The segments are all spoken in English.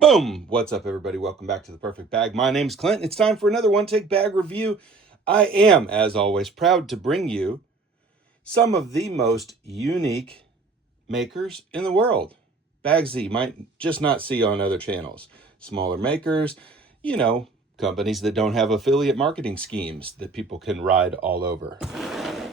Boom! What's up, everybody? Welcome back to The Perfect Bag. My name's Clint. It's time for another One Take Bag review. I am, as always, proud to bring you some of the most unique makers in the world. Bags that you might just not see on other channels. Smaller makers, companies that don't have affiliate marketing schemes that people can ride all over.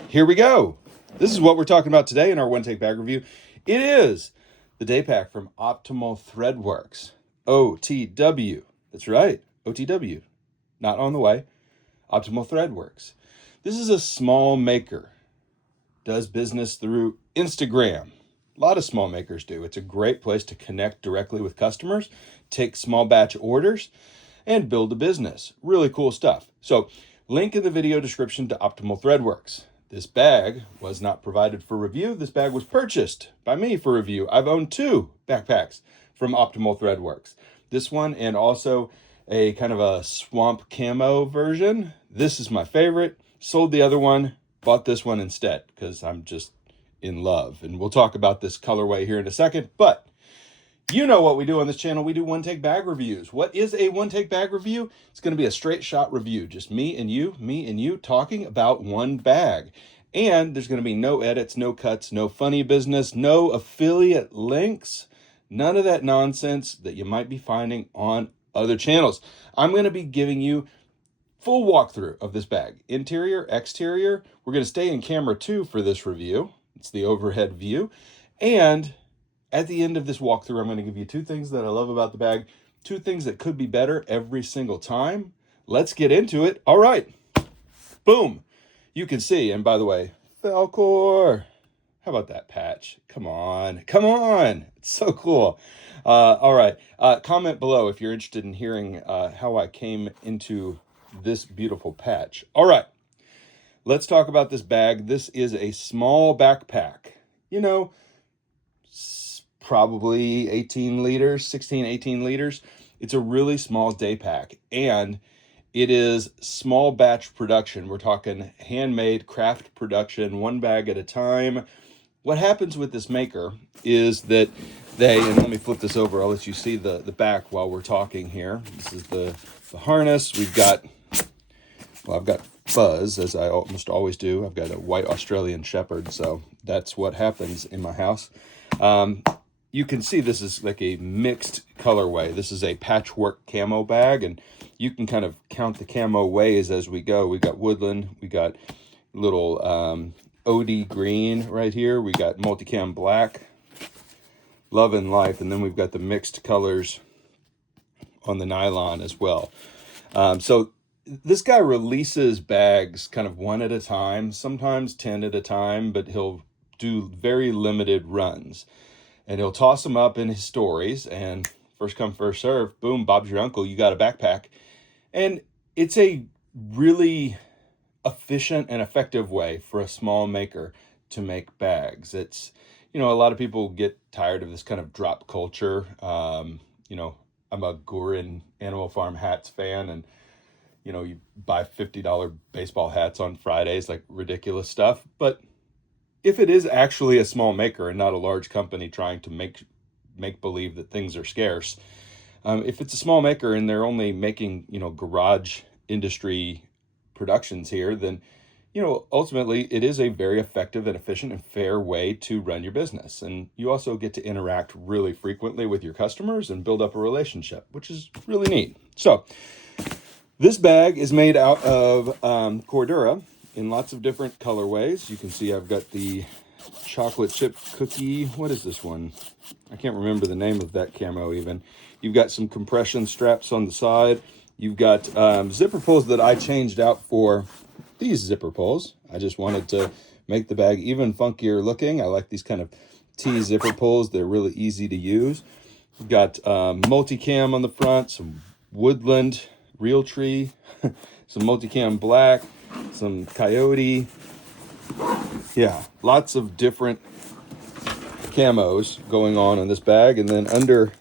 Here we go. This is what we're talking about today in our One Take Bag review. It is the day pack from Optimal Threadworks. OTW. That's right. OTW. Not on the way. Optimal Threadworks. This is a small maker. Does business through Instagram. A lot of small makers do. It's a great place to connect directly with customers, take small batch orders, and build a business. Really cool stuff. So, link in the video description to Optimal Threadworks. This bag was not provided for review. This bag was purchased by me for review. I've owned two backpacks from Optimal Threadworks. This one and also a kind of a swamp camo version. This is my favorite. Sold the other one, bought this one instead because I'm just in love. And we'll talk about this colorway here in a second, but you know what we do on this channel. We do one take bag reviews. What is a one take bag review? It's going to be a straight shot review. Just me and you talking about one bag. And there's going to be no edits, no cuts, no funny business, no affiliate links, none of that nonsense that you might be finding on other channels. I'm going to be giving you full walkthrough of this bag. Interior, exterior. We're going to stay in camera 2 for this review. It's the overhead view. And at the end of this walkthrough, I'm going to give you 2 things that I love about the bag, 2 things that could be better every single time. Let's get into it. All right. Boom. You can see, and by the way, Falcor. How about that patch? Come on. Come on. It's so cool. All right. Comment below if you're interested in hearing how I came into this beautiful patch. All right. Let's talk about this bag. This is a small backpack. Probably 18 liters, 16, 18 liters. It's a really small day pack, and it is small batch production. We're talking handmade craft production, one bag at a time. What happens with this maker is that and let me flip this over. I'll let you see the back while we're talking here. This is the harness. I've got fuzz, as I almost always do. I've got a white Australian Shepherd, so that's what happens in my house. You can see this is like a mixed colorway. This is a patchwork camo bag, and you can kind of count the camo ways as we go. We got woodland, we got little OD green right here, we got multicam black, love and life, and then we've got the mixed colors on the nylon as well. So this guy releases bags kind of one at a time, sometimes 10 at a time, but he'll do very limited runs. And he'll toss them up in his stories, and first come, first serve, boom, Bob's your uncle, you got a backpack. And it's a really efficient and effective way for a small maker to make bags. It's, a lot of people get tired of this kind of drop culture. I'm a Gurin Animal Farm hats fan, and you buy $50 baseball hats on Fridays, like ridiculous stuff. But if it is actually a small maker and not a large company trying to make believe that things are scarce, if it's a small maker and they're only making, garage industry productions here, then, ultimately it is a very effective and efficient and fair way to run your business. And you also get to interact really frequently with your customers and build up a relationship, which is really neat. So this bag is made out of Cordura in lots of different colorways. You can see I've got the chocolate chip cookie. What is this one? I can't remember the name of that camo even. You've got some compression straps on the side. You've got zipper pulls that I changed out for these zipper pulls. I just wanted to make the bag even funkier looking. I like these kind of T zipper pulls. They're really easy to use. You've got multicam on the front, some woodland, real tree, some multicam black, some coyote. Yeah, lots of different camos going on in this bag. And then under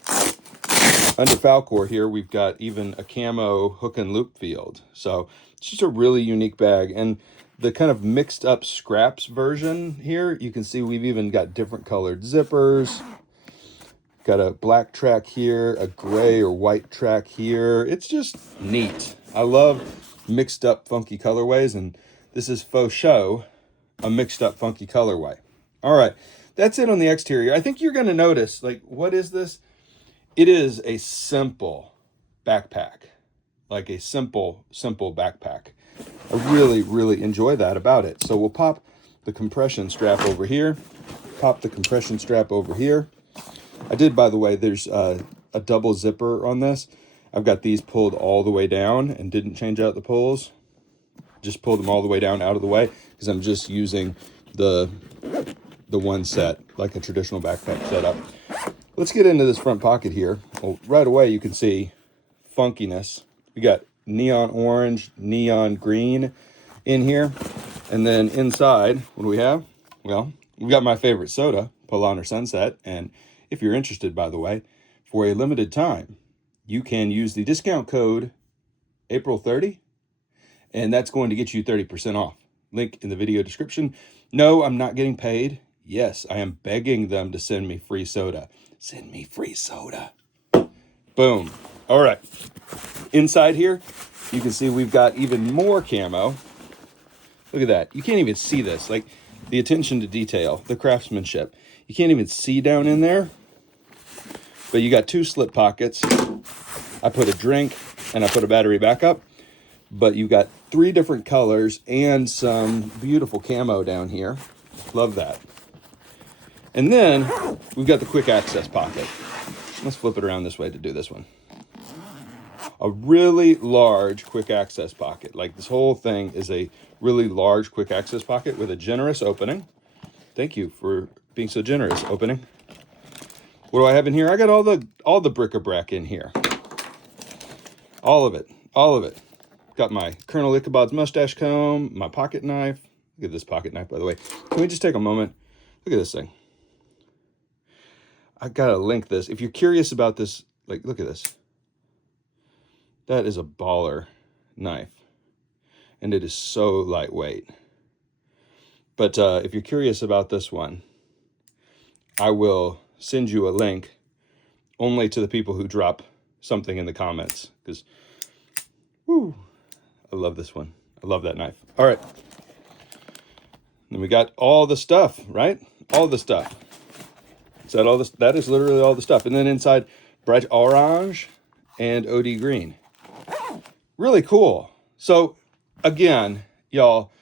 Falcor here, we've got even a camo hook and loop field. So it's just a really unique bag. And the kind of mixed up scraps version here, you can see we've even got different colored zippers. Got a black track here, a gray or white track here. It's just neat. I love mixed up funky colorways, and this is faux show, a mixed up funky colorway. All right, that's it on the exterior. I think you're going to notice, like, what is this? It is a simple backpack, like a simple backpack. I really, really enjoy that about it. So we'll pop the compression strap over here, pop the compression strap over here. I did, by the way, there's a double zipper on this. I've got these pulled all the way down and didn't change out the pulls. Just pulled them all the way down out of the way because I'm just using the one set, like a traditional backpack setup. Let's get into this front pocket here. Well, right away you can see funkiness. We got neon orange, neon green in here. And then inside, what do we have? Well, we've got my favorite soda, Polar Sunset. And if you're interested, by the way, for a limited time, you can use the discount code April 30, and that's going to get you 30% off. Link in the video description. No, I'm not getting paid. Yes, I am begging them to send me free soda. Send me free soda. Boom. All right. Inside here, you can see we've got even more camo. Look at that. You can't even see this. Like, the attention to detail, the craftsmanship. You can't even see down in there. But you got two slip pockets. I put a drink and I put a battery backup. But you've got 3 different colors and some beautiful camo down here. Love that. And then we've got the quick access pocket. Let's flip it around this way to do this one. A really large quick access pocket. Like, this whole thing is a really large quick access pocket with a generous opening. Thank you for being so generous, opening. What do I have in here? I got all the bric-a-brac in here. All of it. Got my Colonel Ichabod's mustache comb, my pocket knife. Look at this pocket knife, by the way. Can we just take a moment? Look at this thing. I gotta link this. If you're curious about this, like, look at this. That is a baller knife. And it is so lightweight. But if you're curious about this one, I will send you a link only to the people who drop something in the comments. Because, whoo, I love this one. I love that knife. All right. Then we got all the stuff, right? All the stuff. Is that all this? That is literally all the stuff. And then inside, bright orange and OD green. Really cool. So again, y'all,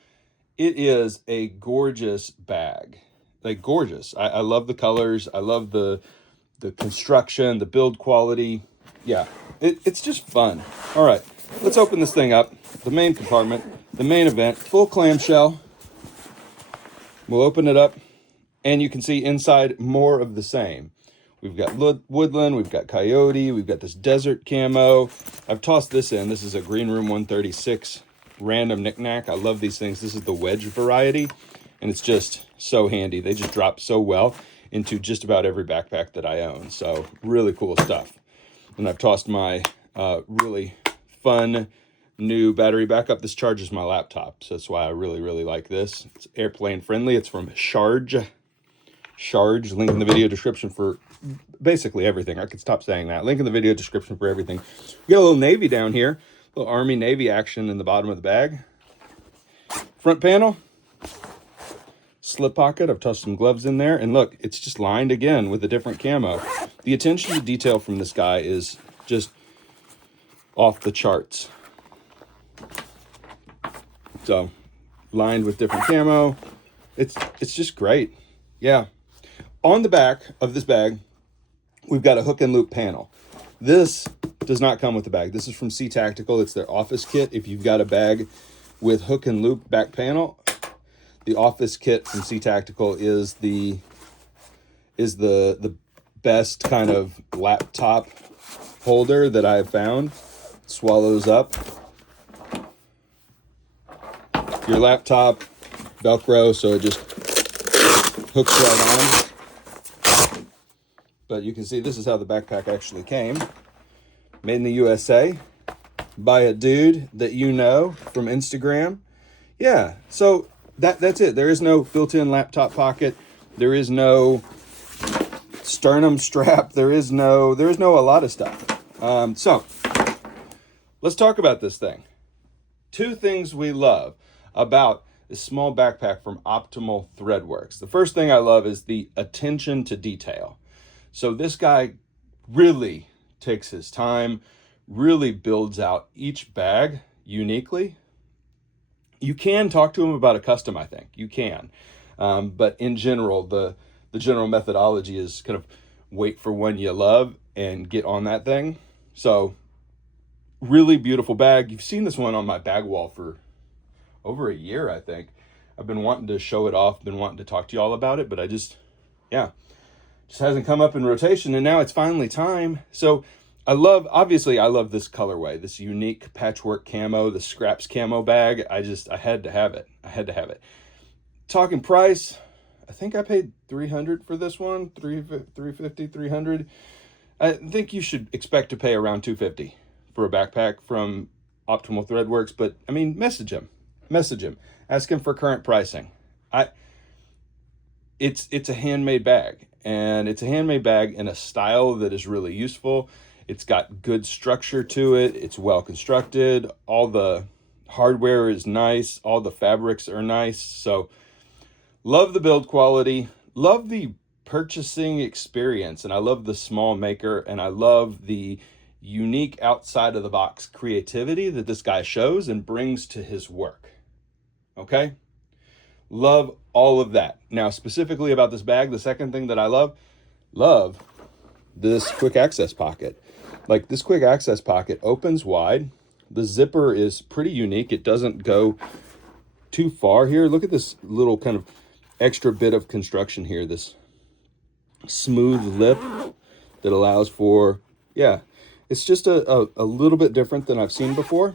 it is a gorgeous bag. Like, gorgeous. I love the colors. I love the construction, the build quality. Yeah, it's just fun. All right, let's open this thing up. The main compartment, the main event, full clamshell. We'll open it up, and you can see inside more of the same. We've got woodland, we've got coyote, we've got this desert camo. I've tossed this in. This is a Green Room 136 random knickknack. I love these things. This is the wedge variety, and it's just so handy. They just drop so well into just about every backpack that I own. So really cool stuff. And I've tossed my really fun new battery backup. This charges my laptop, so that's why I really, really like this. It's airplane friendly. It's from Charge. Link in the video description for basically everything. I could stop saying that. Link in the video description for everything. We got a little Navy down here. A little Army Navy action in the bottom of the bag. Front panel. Slip pocket. I've tossed some gloves in there. And look, it's just lined again with a different camo. The attention to detail from this guy is just off the charts. So, lined with different camo. It's just great. Yeah. On the back of this bag, we've got a hook and loop panel. This does not come with the bag. This is from Sea Tactical. It's their office kit. If you've got a bag with hook and loop back panel, the office kit from Sea Tactical is the best kind of laptop holder that I have found. Swallows up your laptop, Velcro, so it just hooks right on. But you can see this is how the backpack actually came. Made in the USA by a dude that you know from Instagram. Yeah, so that's it. There is no built-in laptop pocket. There is no sternum strap. There is no a lot of stuff. So let's talk about this thing. Two things we love about this small backpack from Optimal Threadworks. The first thing I love is the attention to detail. So this guy really takes his time, really builds out each bag uniquely. You can talk to him about a custom, I think. You can. But in general, the general methodology is kind of wait for one you love and get on that thing. So really beautiful bag. You've seen this one on my bag wall for over a year, I think. I've been wanting to show it off, been wanting to talk to y'all about it, but I just hasn't come up in rotation, and now it's finally time. So I love this colorway, this unique patchwork camo, the scraps camo bag. I had to have it. Talking price, I think I paid $300 for this one, $350, $300. I think you should expect to pay around $250 for a backpack from Optimal Threadworks, but I mean, message him, ask him for current pricing. It's a handmade bag, and it's a handmade bag in a style that is really useful. It's got good structure to it. It's well constructed. All the hardware is nice. All the fabrics are nice. So love the build quality, love the purchasing experience, and I love the small maker, and I love the unique outside of the box creativity that this guy shows and brings to his work. Okay? Love all of that. Now, specifically about this bag, the second thing that I love this quick access pocket. Like, this quick access pocket opens wide. The zipper is pretty unique. It doesn't go too far here. Look at this little kind of extra bit of construction here, this smooth lip that allows for, it's just a little bit different than I've seen before,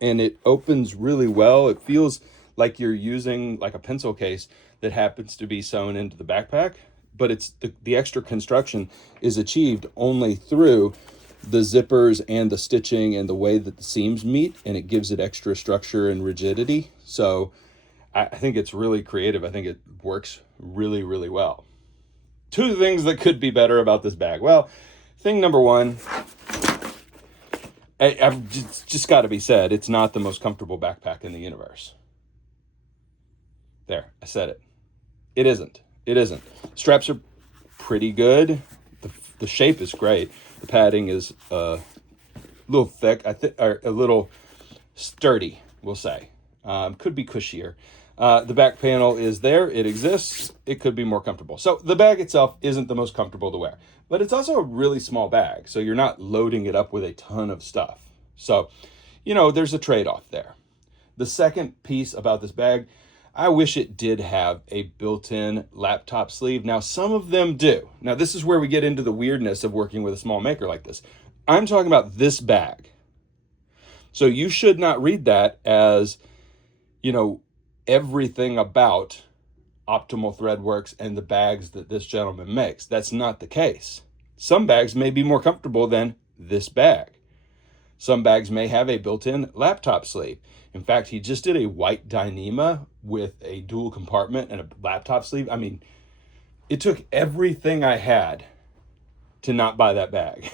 and it opens really well. It feels like you're using like a pencil case that happens to be sewn into the backpack, but it's the extra construction is achieved only through the zippers and the stitching and the way that the seams meet, and it gives it extra structure and rigidity. So I think it's really creative. I think it works really, really well. Two things that could be better about this bag. Well, thing number one, I've just got to be said, it's not the most comfortable backpack in the universe. There, I said it. It isn't. Straps are pretty good. The shape is great. The padding is a little thick, or a little sturdy, we'll say. Could be cushier. The back panel is there. It exists. It could be more comfortable. So the bag itself isn't the most comfortable to wear, but it's also a really small bag. So you're not loading it up with a ton of stuff. So, there's a trade-off there. The second piece about this bag, I wish it did have a built-in laptop sleeve. Now, some of them do. Now, this is where we get into the weirdness of working with a small maker like this. I'm talking about this bag. So you should not read that as, everything about Optimal Threadworks and the bags that this gentleman makes. That's not the case. Some bags may be more comfortable than this bag. Some bags may have a built-in laptop sleeve. In fact, he just did a white Dyneema with a dual compartment and a laptop sleeve. I mean, it took everything I had to not buy that bag.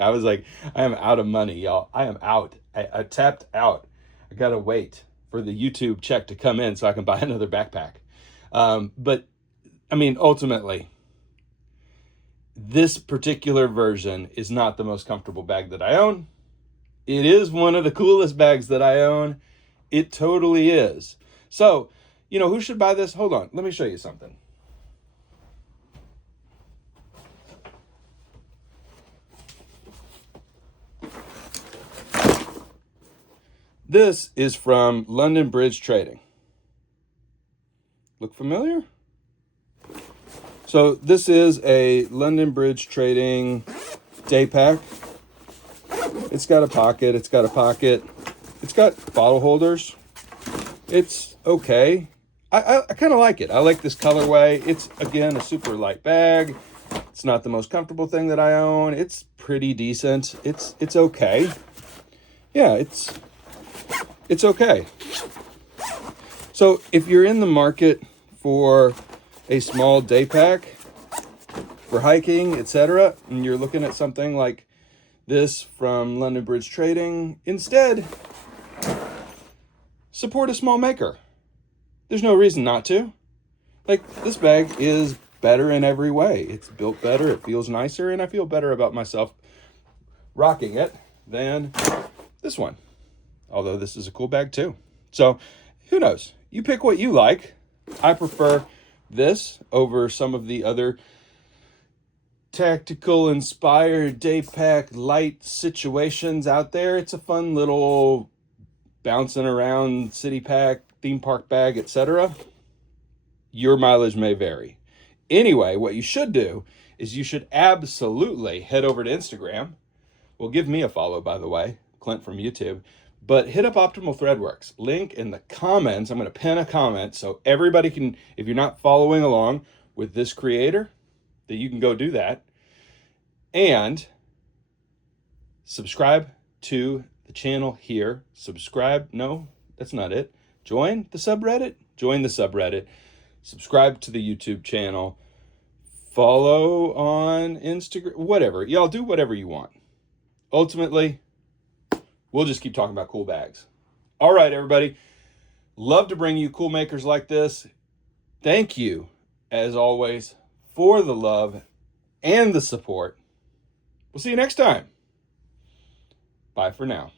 I was like, I am out of money, y'all. I am out. I tapped out. I gotta wait for the YouTube check to come in so I can buy another backpack. But I mean, ultimately, this particular version is not the most comfortable bag that I own. It is one of the coolest bags that I own. It totally is. So, who should buy this? Hold on, let me show you something. This is from London Bridge Trading. Look familiar? So this is a London Bridge Trading day pack. It's got a pocket. It's got bottle holders. It's okay. I kind of like it. I like this colorway. It's, again, a super light bag. It's not the most comfortable thing that I own. It's pretty decent. It's okay. Yeah, it's okay. So if you're in the market for a small day pack, for hiking, etc., and you're looking at something like this from London Bridge Trading, instead, support a small maker. There's no reason not to. Like, this bag is better in every way. It's built better, it feels nicer, and I feel better about myself rocking it than this one. Although this is a cool bag too. So, who knows? You pick what you like. I prefer this over some of the other tactical inspired day pack light situations out there. It's a fun little bouncing around city pack, theme park bag, etc. Your mileage may vary. Anyway, what you should do is you should absolutely head over to Instagram. Well, give me a follow, by the way, Clint from YouTube. But hit up Optimal Threadworks. Link in the comments. I'm going to pin a comment so everybody can, if you're not following along with this creator, that you can go do that. And subscribe to the channel here. Subscribe. No, that's not it. Join the subreddit. Join the subreddit. Subscribe to the YouTube channel. Follow on Instagram. Whatever. Y'all do whatever you want. Ultimately, we'll just keep talking about cool bags. All right, everybody. Love to bring you cool makers like this. Thank you, as always, for the love and the support. We'll see you next time. Bye for now.